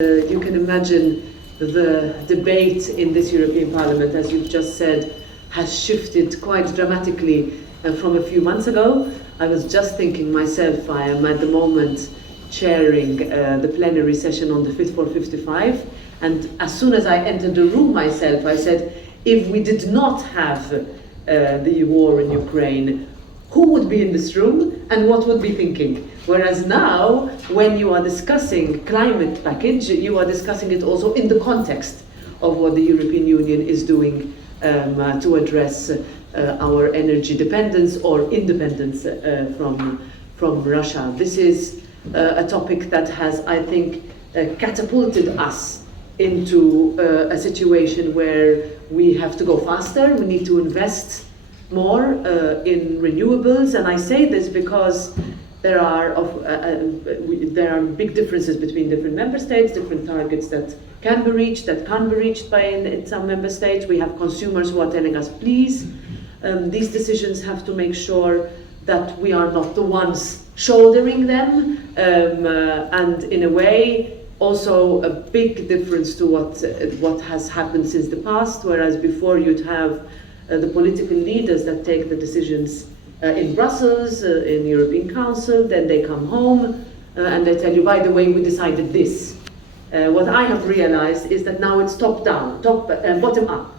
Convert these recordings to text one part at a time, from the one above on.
You can imagine the debate in this European Parliament, as you've just said, has shifted quite dramatically from a few months ago. I was just thinking myself, I am at the moment chairing the plenary session on the Fit for 55, and as soon as I entered the room myself, I said, if we did not have the war in Ukraine, who would be in this room and what would be thinking? Whereas now, when you are discussing climate package, you are discussing it also in the context of what the European Union is doing to address our energy dependence or independence from Russia. This is a topic that has, I think, catapulted us into a situation where we have to go faster, we need to invest more in renewables, and I say this because there are big differences between different member states, different targets that can be reached, that can't be reached by in some member states. We have consumers who are telling us, please, these decisions have to make sure that we are not the ones shouldering them, and in a way, also a big difference to what has happened since the past, whereas before you'd have the political leaders that take the decisions in Brussels, in the European Council, then they come home and they tell you, by the way, we decided this. What I have realized is that now it's top-down, bottom-up.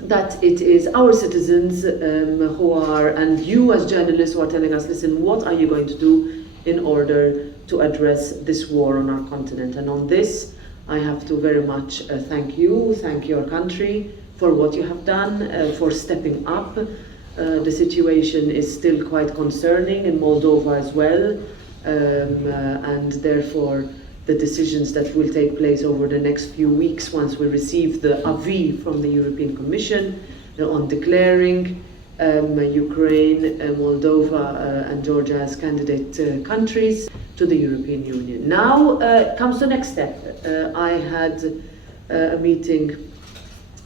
That it is our citizens who are, and you as journalists who are telling us, listen, what are you going to do in order to address this war on our continent? And on this, I have to very much thank you, thank your country for what you have done, for stepping up. The situation is still quite concerning in Moldova as well, and therefore the decisions that will take place over the next few weeks once we receive the avis from the European Commission on declaring Ukraine, Moldova and Georgia as candidate countries to the European Union. Now comes the next step. I had a meeting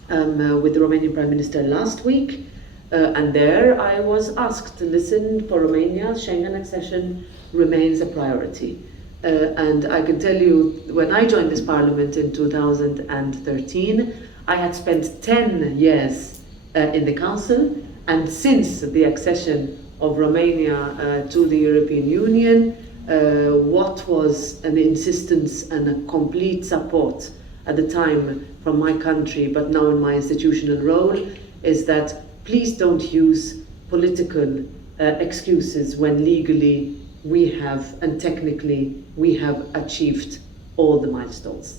with the Romanian Prime Minister last week, and there I was asked to listen, for Romania, Schengen accession remains a priority. And I can tell you, when I joined this parliament in 2013, I had spent 10 years in the council, and since the accession of Romania to the European Union, what was an insistence and a complete support at the time from my country, but now in my institutional role, is that please don't use political excuses when legally we have, and technically we have achieved all the milestones.